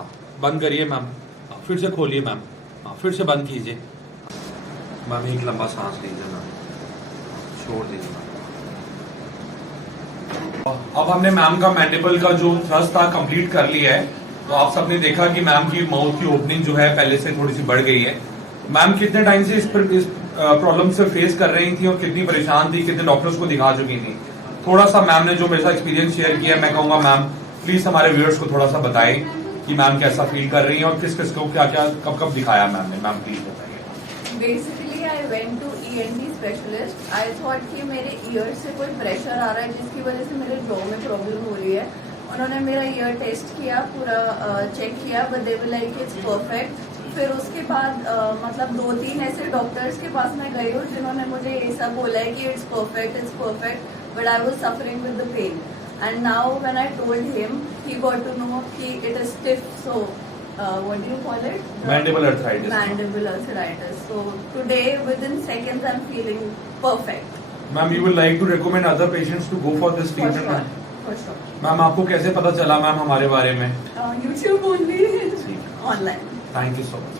हाँ, बंद करिए मैम। हाँ, फिर से खोलिए मैम। हाँ, फिर से बंद कीजिए मैम। एक लंबा सांस लीजिए मैम, छोड़ दीजिए मैम। अब हमने मैम का मैंडिबल का जो थ्रस्ट था कंप्लीट कर लिया है। तो आप सबने देखा कि मैम की माउथ की ओपनिंग जो है पहले से थोड़ी सी बढ़ गई है। मैम कितने टाइम से इस प्रॉब्लम से फेस कर रही थी और कितनी परेशान थी, कितने डॉक्टर्स को दिखा चुकी थी, थोड़ा सा मैम ने जो मेरे साथ एक्सपीरियंस शेयर किया, मैं कहूंगा मैम प्लीज हमारे व्यूअर्स को थोड़ा सा बताएं कि मैम कैसा फील कर रही है और किस किस को क्या क्या कब कब दिखाया मैम ने। मैम प्लीज बताइए। Basically I went to ENT specialist. I thought कि मेरे ईयर से कोई प्रेशर आ रहा है जिसकी वजह से मेरे जॉ में प्रॉब्लम हो रही है। उन्होंने मेरा ईयर टेस्ट किया, पूरा चेक किया, but they will like it's perfect. फिर उसके बाद मतलब 2-3 ऐसे डॉक्टर्स के पास मैं गई हूँ जिन्होंने मुझे ऐसा बोला है कि it's perfect, but I was suffering with the pain. And now when I told him, he got to know कि it is stiff, so what do you call it? Mandible arthritis. Mandible arthritis. So today, within seconds, I'm feeling perfect. Ma'am you will like to recommend other patients to go for this For treatment sure. Ma'am? For sure. Ma'am आपको कैसे पता चला ma'am हमारे बारे में? YouTube only. Online. Thank you so much.